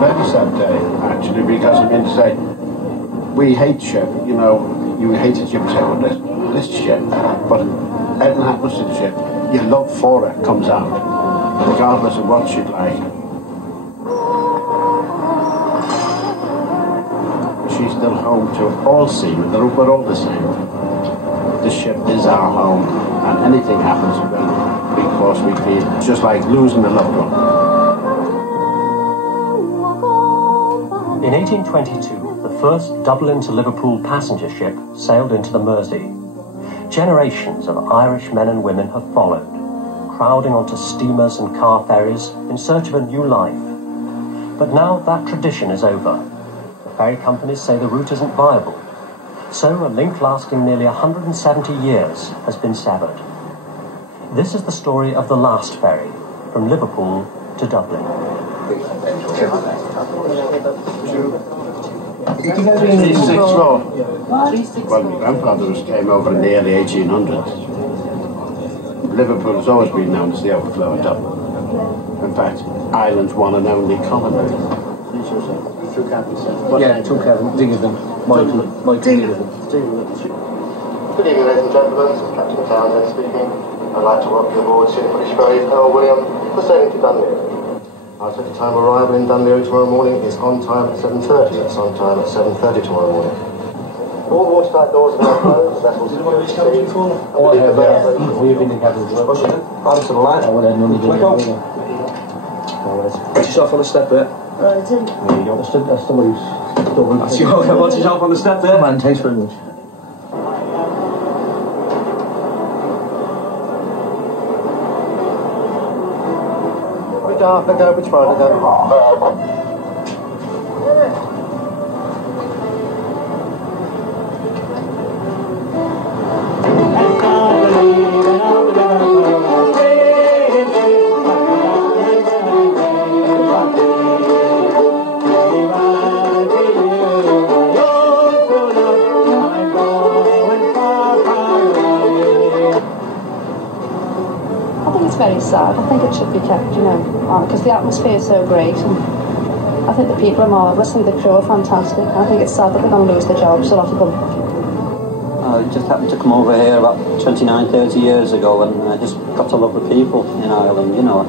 very sad day, actually, because I mean to say, we hate ship, you know, you hate a ship, say, well, this ship, but anything happens to the ship, your love for it comes out, regardless of what she'd like. She's still home to all seamen, we're all the same. The ship is our home, and anything happens to it, because we feel just like losing a loved one. In 1822, the first Dublin to Liverpool passenger ship sailed into the Mersey. Generations of Irish men and women have followed, crowding onto steamers and car ferries in search of a new life. But now that tradition is over. The ferry companies say the route isn't viable. So a link lasting nearly 170 years has been severed. This is the story of the last ferry, from Liverpool to Dublin. Sixth floor. Well, my grandfather came over in the early 1800s. Liverpool has always been known as the overflow of Dublin. In fact, Ireland's one and only colony. Two captains. Yeah, two captains. Dingerton. Michael Dingerton. Good evening, ladies and gentlemen. This is Captain Townsend speaking. I'd like to welcome you aboard British Ferry Earl William for sailing to Dunleary. Our set time arrival in Dunleary tomorrow morning is on time at 7:30. That's on time at 7:30 tomorrow morning. All the watertight doors are now closed. That's also secure to sea. We've been in cabin. Push it. Bottom to the light. I would have normally done it. Put yourself on the step there. Right, there you go. That's somebody's double. Watch yourself on the step there. Man, thanks very much. Which way to go? Which way to go? Very sad. I think it should be kept, you know, on, because the atmosphere is so great, and I think the people are marvellous and the crew are fantastic. I think it's sad that they're going to lose their jobs, a lot of them. I just happened to come over here about 29, 30 years ago, and I just got to love the people in Ireland, you know.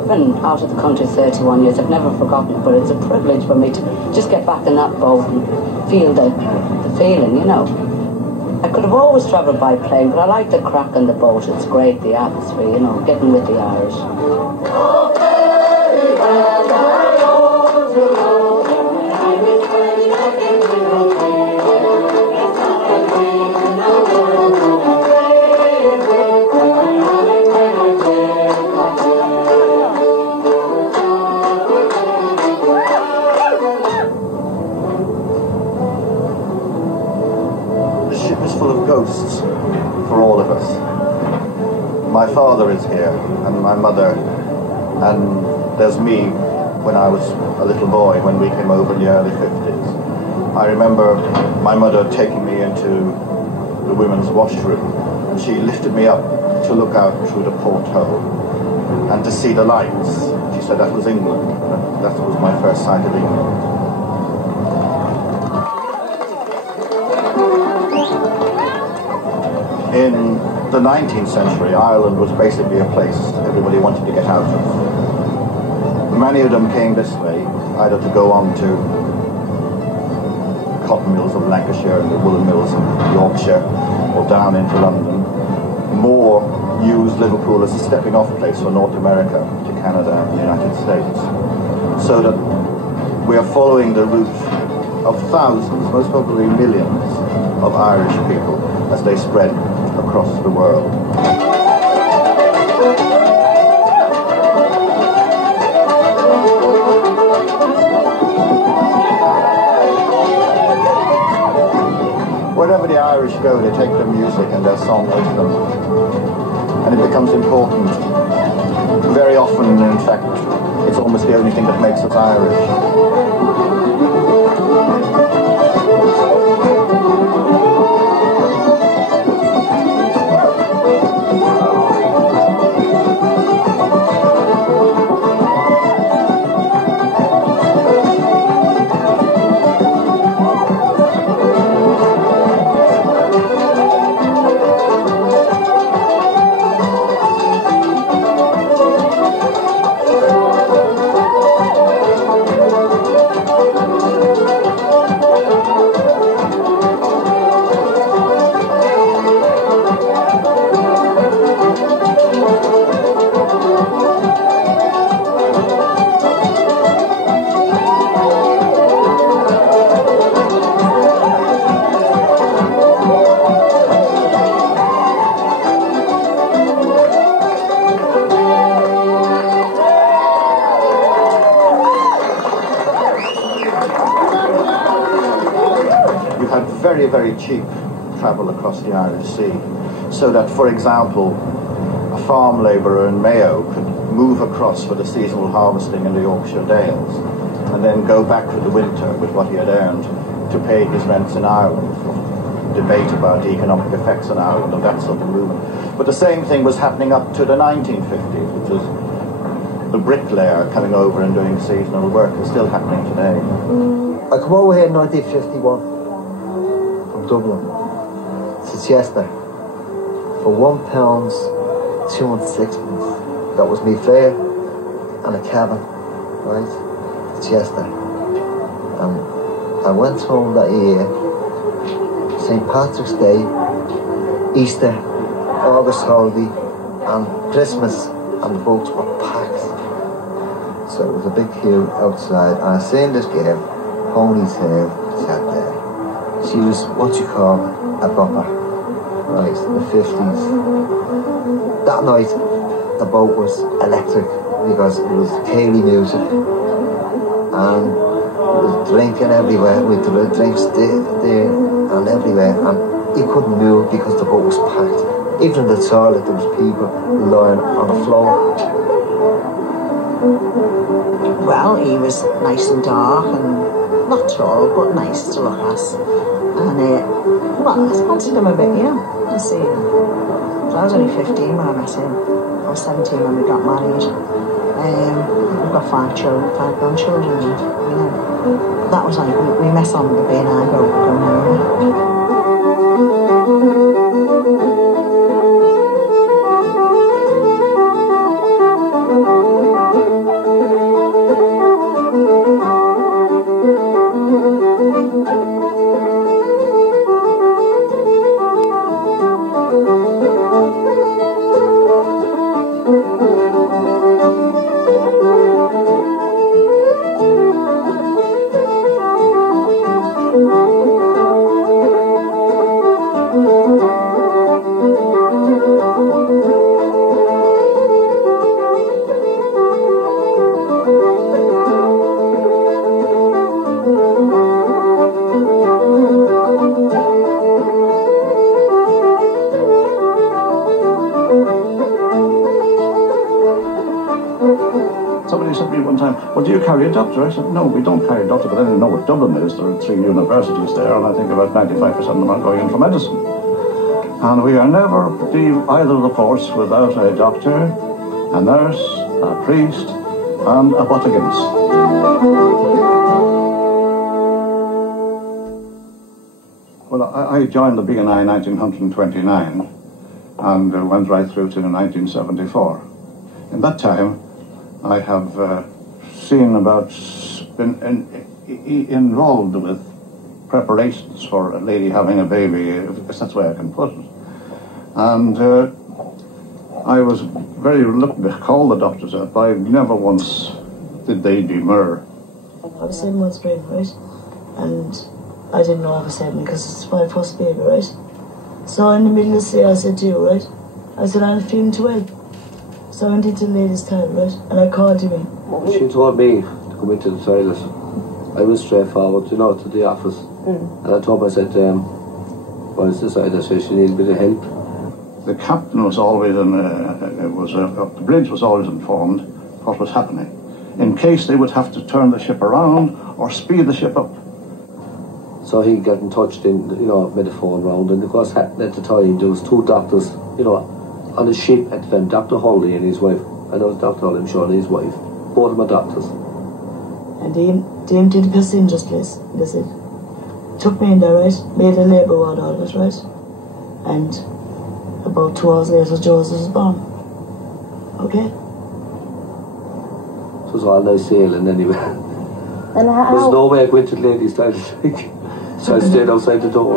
I've been out of the country 31 years. I've never forgotten it, but it's a privilege for me to just get back in that boat and feel the feeling, you know. I could have always travelled by plane, but I like the crack on the boat. It's great, the atmosphere, you know, getting with the Irish. Ghosts for all of us. My father is here, and my mother, and there's me when I was a little boy, when we came over in the early 50s. I remember my mother taking me into the women's washroom, and she lifted me up to look out through the porthole and to see the lights. She said that was England. That was my first sight of England. In the 19th century, Ireland was basically a place everybody wanted to get out of. Many of them came this way, either to go on to cotton mills of Lancashire and the woolen mills of Yorkshire, or down into London. More used Liverpool as a stepping off place for North America, to Canada and the United States. So that we are following the route of thousands, most probably millions, of Irish people as they spread across the world. Wherever the Irish go, they take their music and their song with them, and it becomes important. Very often, in fact, it's almost the only thing that makes us Irish. very, very cheap travel across the Irish Sea. So that, for example, a farm labourer in Mayo could move across for the seasonal harvesting in the Yorkshire Dales and then go back for the winter with what he had earned to pay his rents in Ireland. Debate about the economic effects in Ireland of that sort of movement. But the same thing was happening up to the 1950s, which was the bricklayer coming over and doing seasonal work. Is still happening today. I come over here in 1951 from Dublin to Chester for £1, 2 and 6 pence. That was me fare and a cabin, right, to Chester. And I went home that year, St. Patrick's Day, Easter, August holiday, and Christmas, and the boats were packed. So it was a big queue outside, and I seen this girl, ponytail, sat there. She was what you call a bopper, right, in the 50s. That night, the boat was electric because it was Cayley music, and there was drinking everywhere. We had drinks there and everywhere, and you couldn't move because the boat was packed. Even in the toilet, there was people lying on the floor. Well, he was nice and dark and not tall, but nice to look at. And, well, I fancied him a bit, yeah. I see him. I was only 15 when I met him. I was 17 when we got married. We've got 5 children, 5 grandchildren, and, you know, that was like, we met on the B&I boat going over. Do you carry a doctor? I said, no, we don't carry a doctor, but I didn't know what Dublin is. There are 3 universities there, and I think about 95% of them are going in for medicine. And we are never leave either of the ports without a doctor, a nurse, a priest, and a botanist. Well, I joined the B&I in 1929 and went right through to 1974. In that time, I have been involved with preparations for a lady having a baby, if that's the way I can put it. And I was very reluctant to call the doctors up, but never once did they demur. I was 7 months pregnant, right? And I didn't know I was 7 because it's my first baby, right? So in the middle of the day I said to you, right? I said, I'm feeling too well. So I went into the ladies' toilet, right? And I called you in. She told me to come into the toilet. I went straight forward, you know, to the office. And I told her, I said, what is this? I said, she needs a bit of help. The captain was always the bridge was always informed what was happening, in case they would have to turn the ship around or speed the ship up. So he got in touch, then, you know, made a phone round, and of course at the time there was 2 doctors, you know, on the ship at the time, Dr. Hurley and his wife. I know it's Dr. Hurley, I'm sure, and his wife. Both of my doctors. And they emptied the passenger's place. That's it. Took me in there, right? Made a labour ward out of it, right? And about 2 hours later, Joseph was born. Okay? So it was all nice sailing anyway. And There's no way I went to the ladies' toilet. So I stayed outside the door.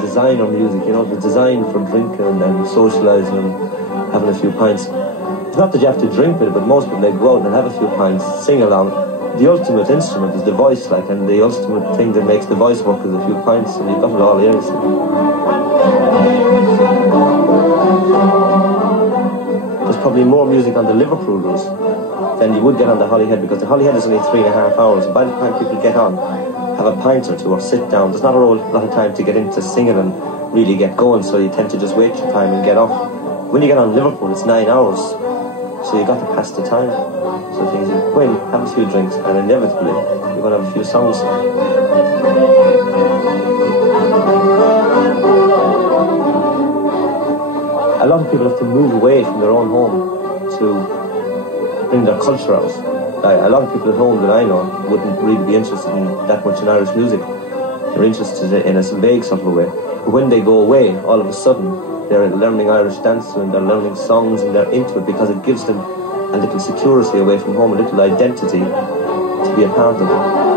designer music, you know, the design for drinking and socialising and having a few pints. It's not that you have to drink with it, but most people, they go out and have a few pints, sing along. The ultimate instrument is the voice, like, and the ultimate thing that makes the voice work is a few pints, and you've got it all here. There's probably more music on the Liverpool route than you would get on the Holyhead, because the Holyhead is only 3.5 hours. By the time people get on, have a pint or two or sit down, there's not a whole lot of time to get into singing and really get going, so you tend to just wait your time and get off. When you get on Liverpool, it's 9 hours, so you got to pass the time. So things you go in, have a few drinks, and inevitably you're going to have a few songs. A lot of people have to move away from their own home to bring their culture out. Like, a lot of people at home that I know wouldn't really be interested in that much in Irish music. They're interested in a vague sort of way. But when they go away, all of a sudden, they're learning Irish dance and they're learning songs and they're into it because it gives them a little security away from home, a little identity to be a part of it.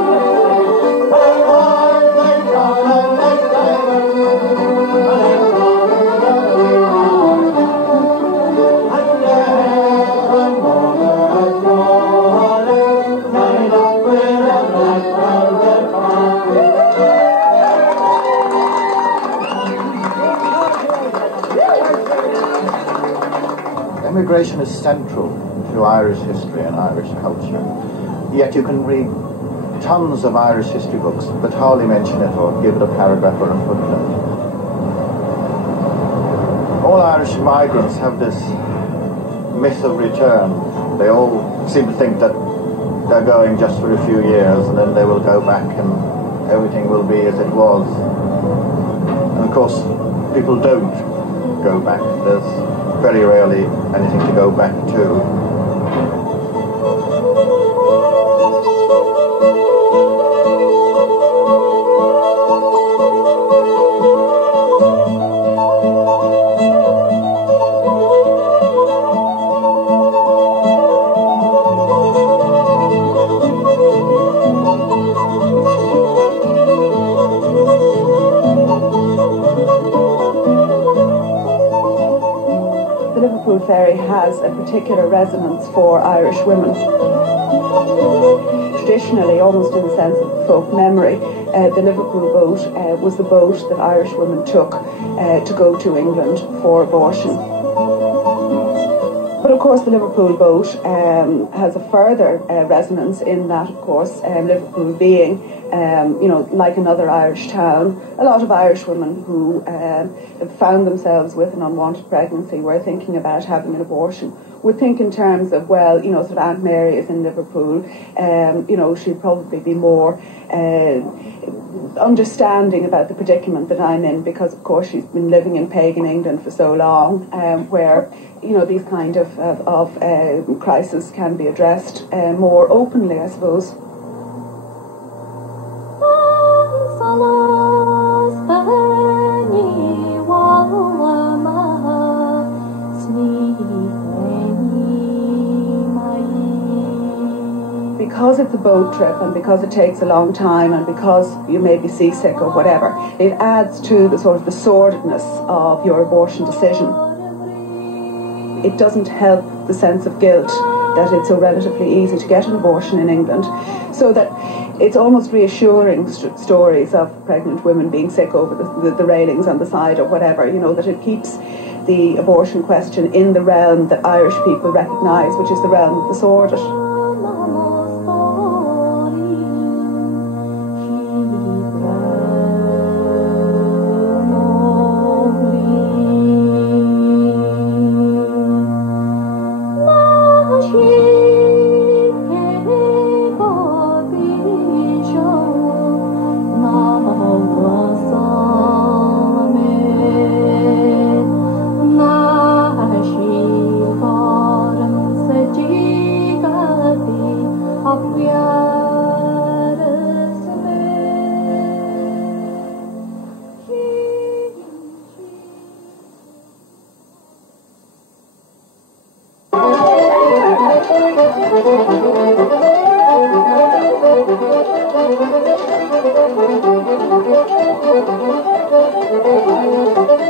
Immigration is central to Irish history and Irish culture. Yet you can read tons of Irish history books but hardly mention it or give it a paragraph or a footnote. All Irish migrants have this myth of return. They all seem to think that they're going just for a few years and then they will go back and everything will be as it was. And of course, people don't go back. There's very rarely anything to go back to. Ferry has a particular resonance for Irish women. Traditionally, almost in the sense of folk memory, the Liverpool boat was the boat that Irish women took to go to England for abortion. But of course the Liverpool boat has a further resonance in that, of course, Liverpool being, like another Irish town, a lot of Irish women who found themselves with an unwanted pregnancy were thinking about having an abortion. Would think in terms of, well, sort of Aunt Mary is in Liverpool, she'd probably be more understanding about the predicament that I'm in, because of course she's been living in pagan England for so long, where these kind of crises can be addressed more openly, I suppose. Because it's a boat trip and because it takes a long time and because you may be seasick or whatever, it adds to the sort of the sordidness of your abortion decision. It doesn't help the sense of guilt that it's so relatively easy to get an abortion in England, so that it's almost reassuring stories of pregnant women being sick over the railings on the side or whatever, that it keeps the abortion question in the realm that Irish people recognise, which is the realm of the sordid. £400.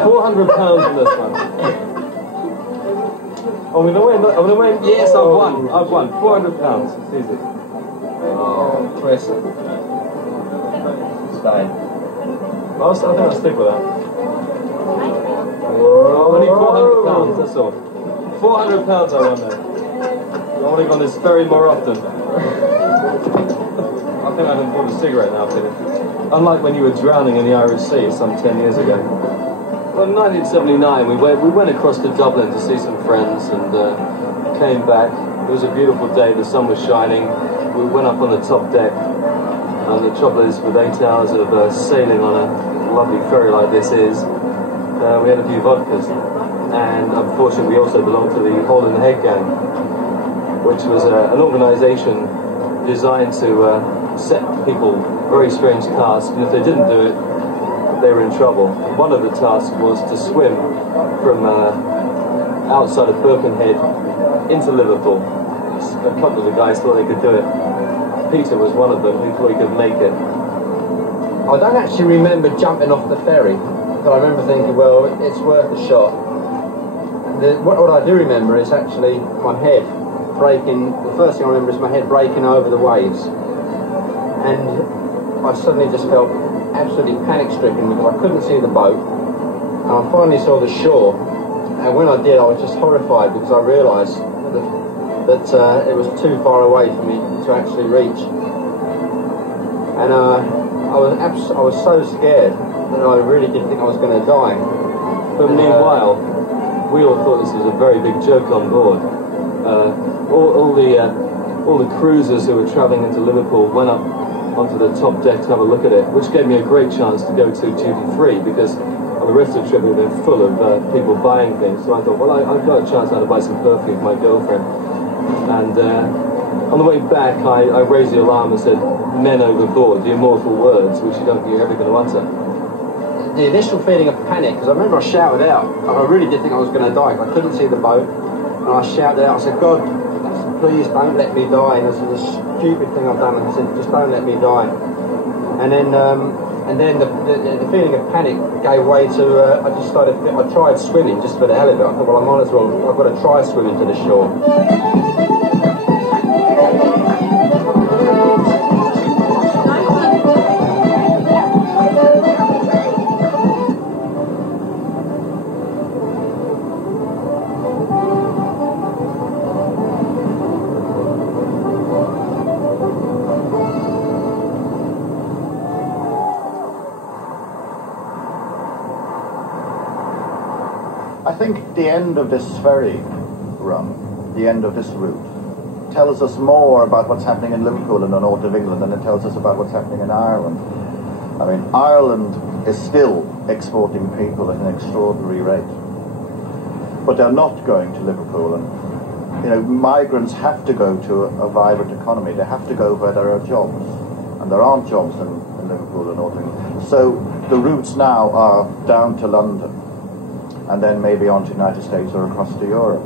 £400 in this one. Oh, I'm gonna win. Yes, I've won. I've won. £400. It's easy. Oh, Chris. Stay. I think I'll stick with that. Oh, only £400. That's all. £400 I won there. I want to go on this ferry more often. I think I can afford a cigarette now, Peter. Unlike when you were drowning in the Irish Sea some 10 years ago. Well, in 1979, we went across to Dublin to see some friends and came back. It was a beautiful day, the sun was shining. We went up on the top deck. And the trouble is, with 8 hours of sailing on a lovely ferry like this is, we had a few vodkas. And unfortunately, we also belonged to the Hole in the Head gang, which was an organisation designed to set people very strange tasks, and if they didn't do it, they were in trouble. One of the tasks was to swim from outside of Birkenhead into Liverpool. A couple of the guys thought they could do it. Peter was one of them who thought he could make it. I don't actually remember jumping off the ferry, but I remember thinking, well, it's worth a shot. What I do remember is actually my head breaking. The first thing I remember is my head breaking over the waves, and I suddenly just felt absolutely panic-stricken because I couldn't see the boat, and I finally saw the shore, and when I did I was just horrified because I realised that it was too far away for me to actually reach, and I was so scared that I really didn't think I was going to die. But meanwhile, we all thought this was a very big joke on board. All the cruisers who were travelling into Liverpool went up onto the top deck to have a look at it, which gave me a great chance to go to duty-free, because on the rest of the trip we've been full of people buying things. So I thought, well, I've got a chance now to buy some perfume for my girlfriend. And on the way back, I raised the alarm and said, "Men overboard," the immortal words, which you're ever going to utter. The initial feeling of panic, because I remember I shouted out, I really did think I was going to die, because I couldn't see the boat, and I shouted out, I said, "God, please don't let me die, and this is a stupid thing I've done," and I said, "Just don't let me die." And then the feeling of panic gave way to, I tried swimming just for the hell of it. I thought, well, I might as well, I've got to try swimming to the shore. I think the end of this ferry run, the end of this route, tells us more about what's happening in Liverpool and the north of England than it tells us about what's happening in Ireland. I mean, Ireland is still exporting people at an extraordinary rate, but they're not going to Liverpool. And migrants have to go to a vibrant economy. They have to go where there are jobs, and there aren't jobs in Liverpool and north of England. So the routes now are down to London, and then maybe on to the United States or across to Europe.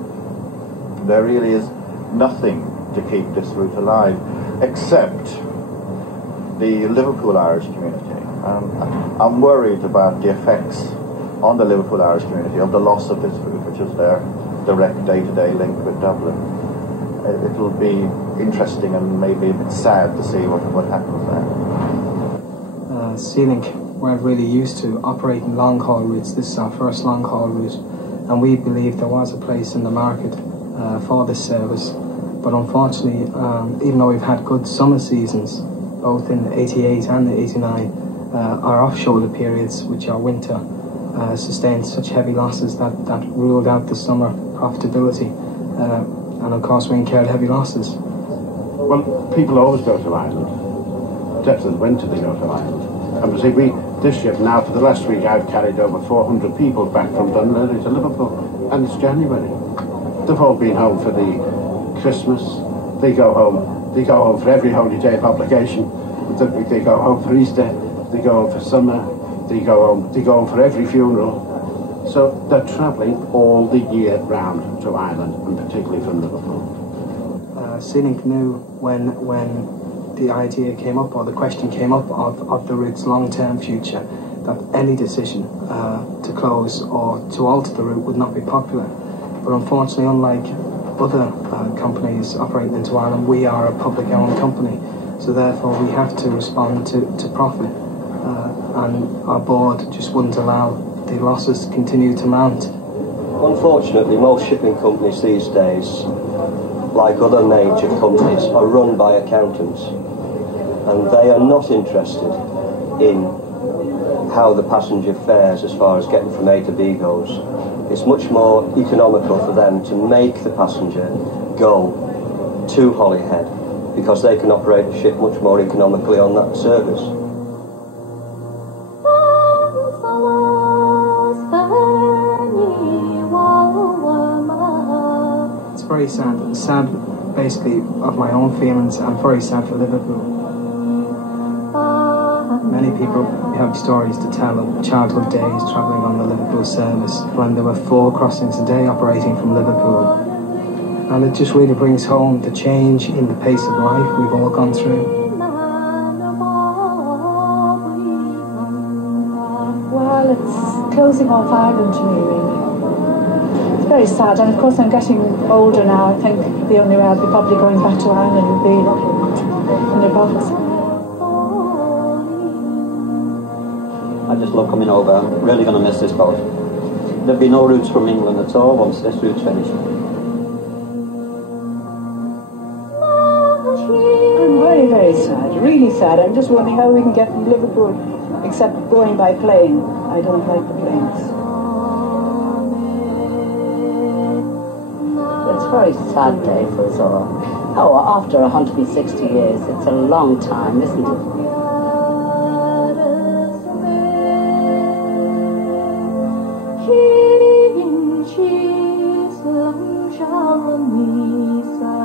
There really is nothing to keep this route alive, except the Liverpool Irish community. I'm worried about the effects on the Liverpool Irish community of the loss of this route, which is their direct day-to-day link with Dublin. It'll be interesting and maybe a bit sad to see what happens there. Sealink weren't really used to operating long-haul routes. This is our first long-haul route, and we believed there was a place in the market for this service. But unfortunately, even though we've had good summer seasons, both in 88 and 89, our off-shoulder periods, which are winter, sustained such heavy losses that ruled out the summer profitability. And of course we incurred heavy losses. Well, people always go to Ireland. Depth of winter they go to Ireland. And this ship now, for the last week, I've carried over 400 people back from Dublin to Liverpool, and it's January. They've all been home for the Christmas. They go home for every holy day of obligation. They go home for Easter. They go home for summer. They go home for every funeral. So they're travelling all the year round to Ireland, and particularly from Liverpool. Sealink knew when the idea came up, or the question came up of the route's long-term future, that any decision to close or to alter the route would not be popular. But unfortunately, unlike other companies operating into Ireland, we are a public-owned company, so therefore we have to respond to profit. And our board just wouldn't allow the losses to continue to mount. Unfortunately, most shipping companies these days, like other major companies, are run by accountants, and they are not interested in how the passenger fares as far as getting from A to B goes. It's much more economical for them to make the passenger go to Holyhead, because they can operate the ship much more economically on that service. It's very sad. Sad basically of my own feelings, and very sad for Liverpool. Many people have stories to tell of childhood days travelling on the Liverpool service when there were 4 crossings a day operating from Liverpool. And it just really brings home the change in the pace of life we've all gone through. Well, it's closing off Ireland to me, really. It's very sad, and of course I'm getting older now. I think the only way I'll be probably going back to Ireland will be in a box. I just love coming over. I'm really going to miss this boat. There'll be no routes from England at all once this route's finished. I'm very, very sad, really sad. I'm just wondering how we can get from Liverpool, except going by plane. I don't like the planes. It's a very sad day for us all. Oh, after 160 years, it's a long time, isn't it? Misa,